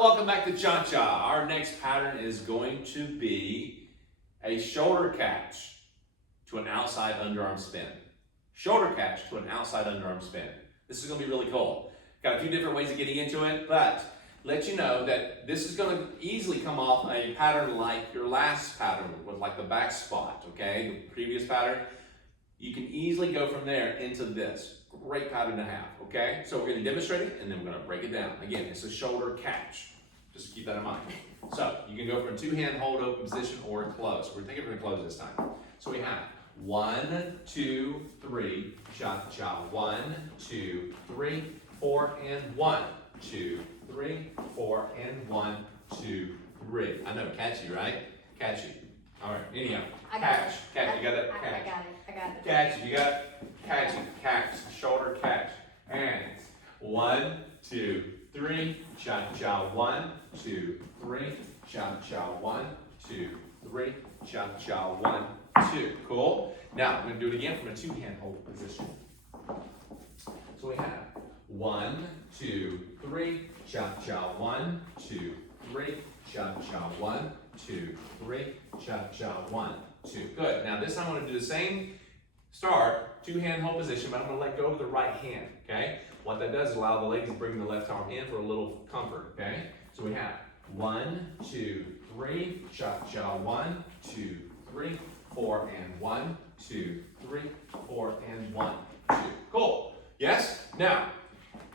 Hello, welcome back to Cha-Cha. Our next pattern is going to be a shoulder catch to an outside underarm spin. Shoulder catch to an outside underarm spin. This is going to be really cool. Got a few different ways of getting into it, but let you know that this is going to easily come off a pattern like your last pattern with like the back spot, okay? The previous pattern. You can easily go from there into this. Great pattern to have, okay? So we're going to demonstrate it and then we're going to break it down. Again, it's a shoulder catch. Just keep that in mind. So you can go from two-hand hold open position or close. We're thinking we're going to close this time. So we have 1, 2, 3, cha-cha. 1, 2, 3, 4, and 1, 2, 3, 4, and 1, 2, 3. I know, catchy, right? Catchy. All right, anyhow. Catch. Catch. You got it? Catch. I got it. Catch. You got it? Catch. Catch. Shoulder catch. And 1, 2, 3. Cha-cha. 1, 2, 3. Cha-cha. 1, 2, 3. Cha-cha. 1, 2. Cool. Now, we're going to do it again from a two-hand hold position. So we have 1, 2, 3. Cha-cha. 1, 2, 3. Cha-cha. 1, 2, 3. Cha-cha. 1, 2. Good. Now this time I'm going to do the same start, two-hand hold position, but I'm going to let go of the right hand, okay? What that does is allow the ladies to bring the left arm in for a little comfort, okay? So we have 1, 2, 3, cha-cha, 1, 2, 3, 4, and 1, 2, 3, 4, and 1, 2. Cool. Yes? Now,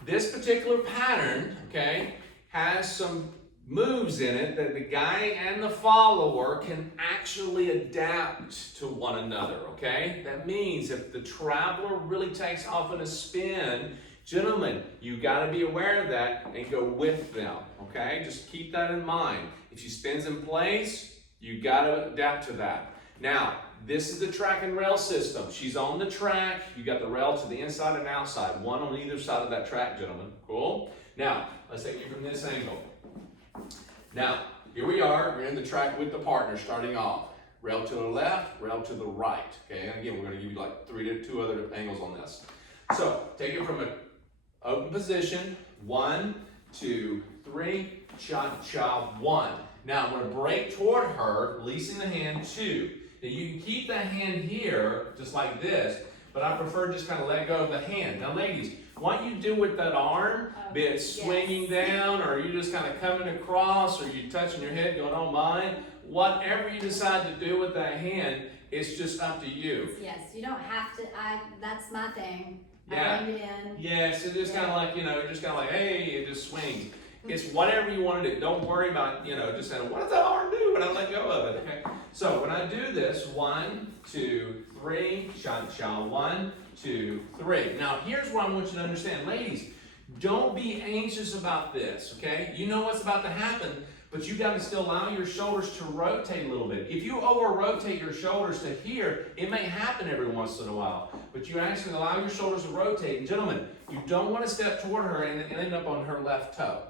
this particular pattern, okay, has some moves in it that the guy and the follower can actually adapt to one another, okay? That means if the traveler really takes off in a spin, gentlemen, you got to be aware of that and go with them, okay? Just keep that in mind. If she spins in place, you got to adapt to that. Now, this is the track and rail system. She's on the track. You got the rail to the inside and outside, one on either side of that track, gentlemen. Cool? Now, let's take you from this angle. Now, here we are, we're in the track with the partner starting off. Rail to the left, rail to the right. Okay, and again, we're going to give you like two other angles on this. So, take it from an open position, 1, 2, 3, cha-cha, 1. Now, I'm going to break toward her, releasing the hand, 2. Now, you can keep that hand here, just like this, but I prefer just kind of let go of the hand. Now, ladies, what you do with that arm, be it swinging down, or you just kind of coming across, or you touching your head going, oh my, whatever you decide to do with that hand, it's just up to you. Yes, you don't have to, that's my thing. Yeah. I bring it in. Yes, it's just kind of like, just kind of like, hey, it just swings. It's whatever you want to do. Don't worry about, just saying, what does that arm do? And I let go of it, okay? So when I do this, 1, 2, 3, cha-cha, 1, 2, 3. Now here's what I want you to understand. Ladies, don't be anxious about this, okay? You know what's about to happen, but you got to still allow your shoulders to rotate a little bit. If you over-rotate your shoulders to here, it may happen every once in a while, but you actually allow your shoulders to rotate. And gentlemen, you don't want to step toward her and end up on her left toe.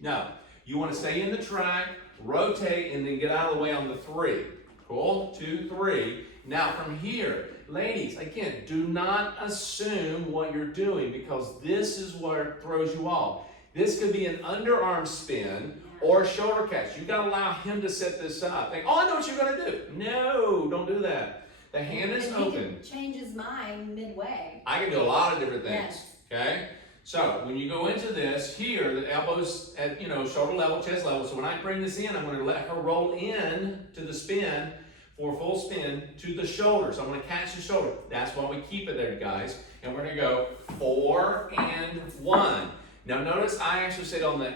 No, you want to stay in the track, rotate, and then get out of the way on the 3. Cool? 2, 3. Now from here, ladies, again, do not assume what you're doing because this is what throws you off. This could be an underarm spin or a shoulder catch. You got to allow him to set this up. Think, oh, I know what you're going to do. No, don't do that. The hand is open. He can change his mind midway. I can do a lot of different things. Yes. Okay? So when you go into this, here, the elbows at, shoulder level, chest level. So when I bring this in, I'm going to let her roll in to the spin for a full spin to the shoulder. So I'm going to catch the shoulder. That's why we keep it there, guys. And we're going to go 4 and 1. Now notice I actually sit on the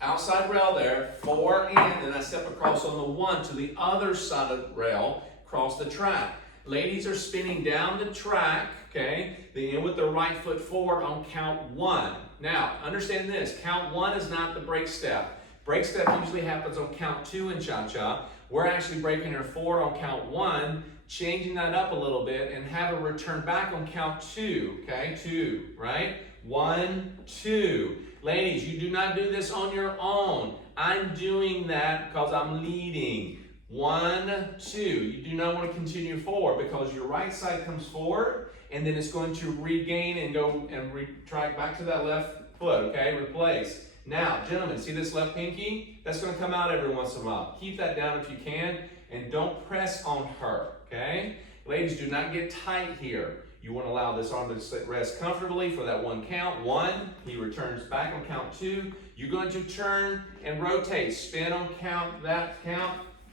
outside rail there, 4 and I step across on the 1 to the other side of the rail, cross the track. Ladies are spinning down the track, okay? They end with the right foot forward on count 1. Now, understand this, count 1 is not the break step. Break step usually happens on count 2 in cha-cha. We're actually breaking her forward on count 1, changing that up a little bit, and have her return back on count 2, okay? 2, right? 1, 2. Ladies, you do not do this on your own. I'm doing that because I'm leading. 1, 2. You do not want to continue forward because your right side comes forward and then it's going to regain and go and retract back to that left foot, okay? Replace. Now, gentlemen, see this left pinky? That's going to come out every once in a while. Keep that down if you can, and don't press on her, okay? Ladies, do not get tight here. You want to allow this arm to rest comfortably for that 1 count. 1, he returns back on count 2. You're going to turn and rotate. Spin on count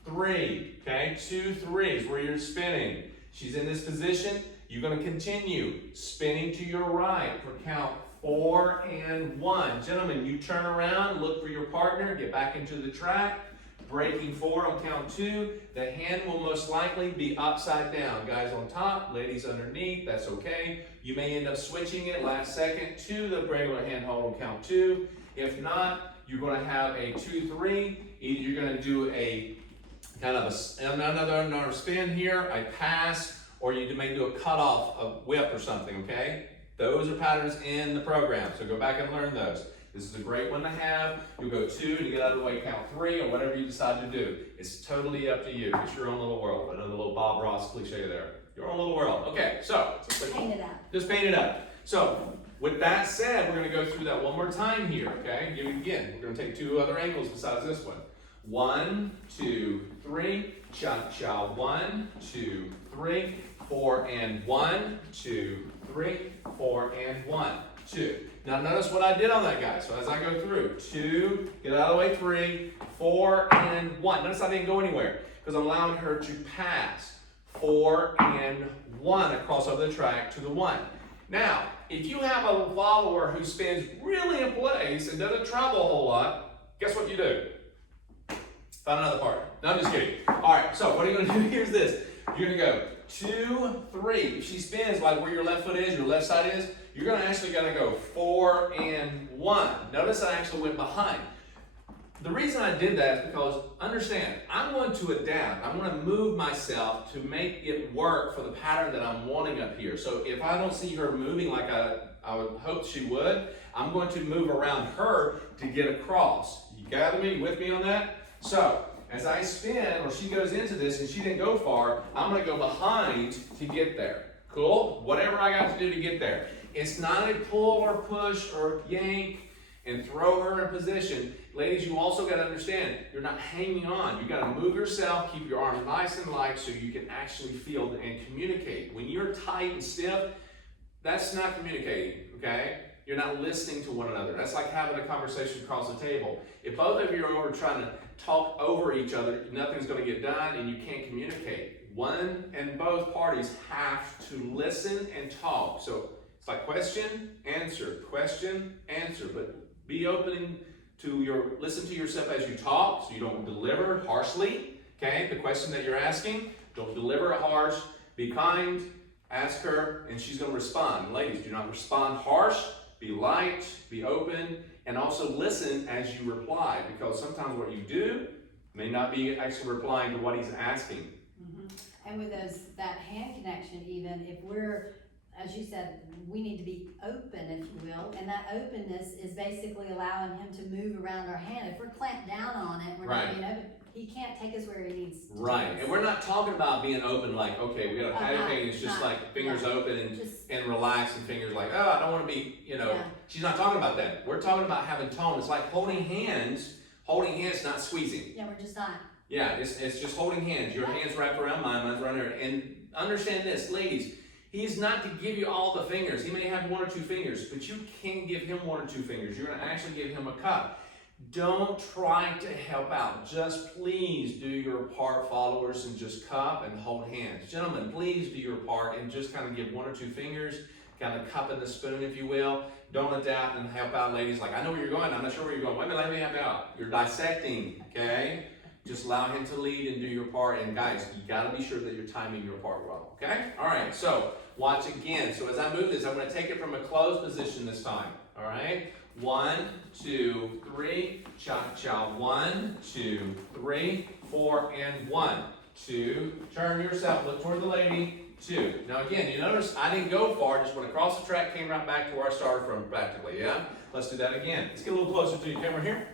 3, okay? 2, 3 is where you're spinning. She's in this position. You're going to continue spinning to your right for count 4 and 1. Gentlemen, you turn around, look for your partner, get back into the track. Breaking 4 on count 2. The hand will most likely be upside down. Guys on top, ladies underneath, that's okay. You may end up switching it last second to the regular hand hold on count 2. If not, you're going to have a 2, 3. Either you're going to do a kind of another spin here, a pass, or you may do a cutoff, a whip or something, okay? Those are patterns in the program, so go back and learn those. This is a great one to have. You'll go 2 and you get out of the way, count 3, or whatever you decide to do. It's totally up to you. It's your own little world. Another little Bob Ross cliche there. Your own little world. Okay, so. Just paint it up. Just paint it up. So, with that said, we're going to go through that one more time here, okay? Again, we're going to take 2 other angles besides this one. 1, 2, 3, cha-cha, 1, 2, 3, 4 and 1, 2, 3, 4 and 1, 2. Now notice what I did on that guy. So as I go through, 2, get out of the way, 3, 4 and 1. Notice I didn't go anywhere because I'm allowing her to pass 4 and 1 across over the track to the 1. Now, if you have a follower who spins really in place and doesn't travel a whole lot, guess what you do? Find another partner. No, I'm just kidding. All right, so what are you going to do? Here's this. You're going to go 2, 3. If she spins like where your left foot is, your left side is, you're going to actually go 4 and 1. Notice I actually went behind. The reason I did that is because, understand, I'm going to adapt. I'm going to move myself to make it work for the pattern that I'm wanting up here. So if I don't see her moving like I would hope she would, I'm going to move around her to get across. You got me? With me on that? So, as I spin, or she goes into this and she didn't go far, I'm going to go behind to get there. Cool? Whatever I got to do to get there. It's not a pull or push or yank and throw her in position. Ladies, you also got to understand, you're not hanging on. You got to move yourself, keep your arms nice and light so you can actually feel and communicate. When you're tight and stiff, that's not communicating, okay? You're not listening to one another. That's like having a conversation across the table. If both of you are trying to talk over each other, nothing's going to get done and you can't communicate. One and both parties have to listen and talk. So it's like question, answer, but be open to listen to yourself as you talk so you don't deliver harshly, okay? The question that you're asking, don't deliver it harsh, be kind, ask her, and she's going to respond. Ladies, do not respond harsh, be light, be open, and also listen as you reply, because sometimes what you do may not be actually replying to what he's asking. Mm-hmm. And with that hand connection, even if we're, as you said, we need to be open, if you will, and that openness is basically allowing him to move around our hand. If we're clamped down on it, we're not being open. He can't take us where he needs to. Right, and we're not talking about being open like, okay, we got a patty cake, it's just like fingers open and relaxed and fingers like, oh, I don't want to be, She's not talking about that. We're talking about having tone. It's like holding hands, not squeezing. Yeah, we're just not. Yeah, it's just holding hands. Your hands wrapped around mine, mine's around here. And understand this, ladies, he's not to give you all the fingers. He may have 1 or 2 fingers, but you can't give him 1 or 2 fingers. You're going to actually give him a cup. Don't try to help out. Just please do your part, followers, and just cup and hold hands. Gentlemen, please do your part and just kind of give 1 or 2 fingers, kind of cup in the spoon, if you will. Don't adapt and help out, ladies. Like, I know where you're going. I'm not sure where you're going. Wait a minute, let me help out. You're dissecting, okay? Just allow him to lead and do your part. And guys, you got to be sure that you're timing your part well, okay? All right, so watch again. So as I move this, I'm going to take it from a closed position this time, all right? 1, 2, 3, cha-cha, 1, 2, 3, 4, and 1, 2, turn yourself, look toward the lady, 2. Now again, you notice I didn't go far, just went across the track, came right back to where I started from practically, yeah? Let's do that again. Let's get a little closer to your camera here.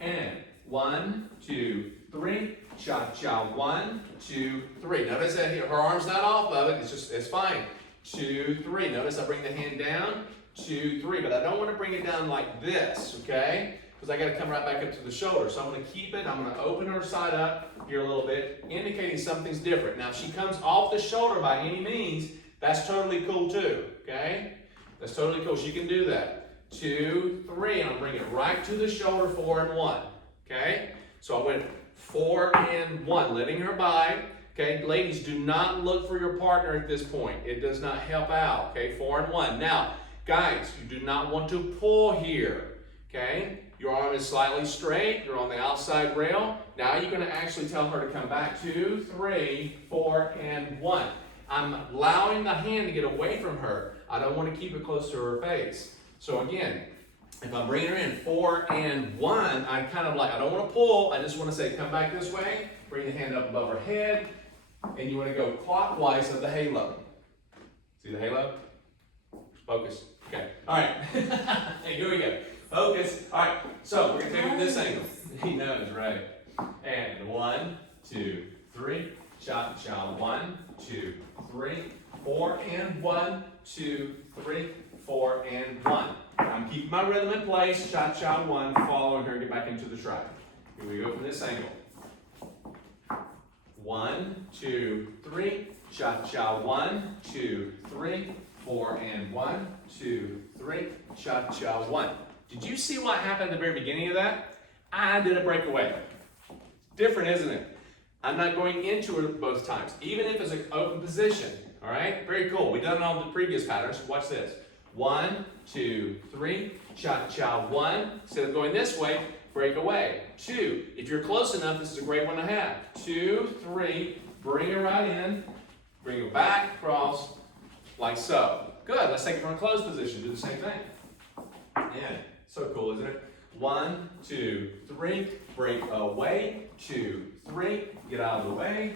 And 1, 2, 3, cha-cha, 1, 2, 3. Notice that here, her arm's not off of it, it's fine. 2, 3, notice I bring the hand down. 2, 3, but I don't want to bring it down like this, okay? because I gotta come right back up to the shoulder. So I'm gonna keep it, I'm gonna open her side up here a little bit, indicating something's different. Now, if she comes off the shoulder by any means, that's totally cool too, okay? That's totally cool, she can do that. 2, 3, and I'll bring it right to the shoulder, 4 and 1, okay? So I went 4 and 1, letting her by. Okay, ladies, do not look for your partner at this point. It does not help out, okay? 4 and 1. Now, guys, you do not want to pull here, okay? Your arm is slightly straight. You're on the outside rail. Now you're going to actually tell her to come back. 2, 3, 4, and 1. I'm allowing the hand to get away from her. I don't want to keep it close to her face. So again, if I'm bringing her in 4 and 1, I kind of like, I don't want to pull. I just want to say, come back this way. Bring the hand up above her head. And you want to go clockwise of the halo. See the halo? Focus. Okay. All right. Hey, here we go. Focus. All right. So we're going to take it this angle. He knows, right? And 1, 2, 3. Cha cha. 1, 2, 3, 4, and 1, 2, 3, 4, and 1. I'm keeping my rhythm in place. Cha cha. 1. Following her. Get back into the stride. Here we go from this angle. 1, 2, 3, cha cha. 1, 2, 3, 4 and 1, 2, 3, cha cha. 1. Did you see what happened at the very beginning of that? I did a breakaway. Different, isn't it? I'm not going into it both times, even if it's an open position. All right, very cool. We've done it on the previous patterns. Watch this. 1, 2, 3, cha cha. 1. Instead of going this way, break away. 2, if you're close enough, this is a great one to have. 2, 3, bring it right in, bring it back, cross, like so. Good, let's take it from a closed position, do the same thing. Yeah, so cool, isn't it? 1, 2, 3, break away, 2, 3, get out of the way,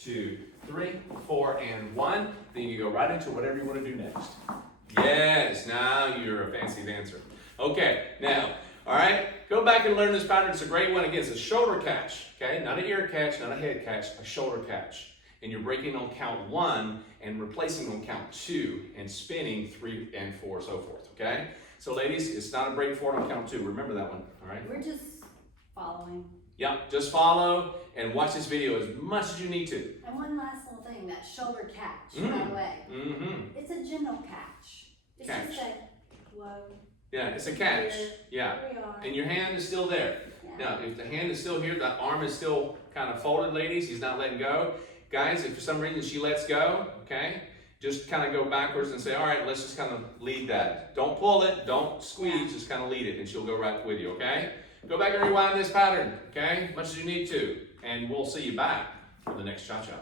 2, 3, 4, and 1. Then you go right into whatever you want to do next. Yes, now you're a fancy dancer. Okay, now, all right, go back and learn this pattern. It's a great one. Again, it's a shoulder catch, okay? Not an ear catch, not a head catch, a shoulder catch. And you're breaking on count 1 and replacing on count 2 and spinning 3 and 4, so forth, okay? So ladies, it's not a break forward on count 2. Remember that one, all right? We're just following. Yeah, just follow and watch this video as much as you need to. And one last little thing, that shoulder catch, by the way. It's a gentle catch. It's Catch. just a whoa. Yeah, it's a catch. Yeah. Here we are. And your hand is still there. Yeah. Now, if the hand is still here, the arm is still kind of folded, ladies. He's not letting go. Guys, if for some reason she lets go, okay, just kind of go backwards and say, all right, let's just kind of lead that. Don't pull it, don't squeeze, just kind of lead it, and she'll go right with you, okay? Go back and rewind this pattern, okay, as much as you need to, and we'll see you back for the next cha-cha.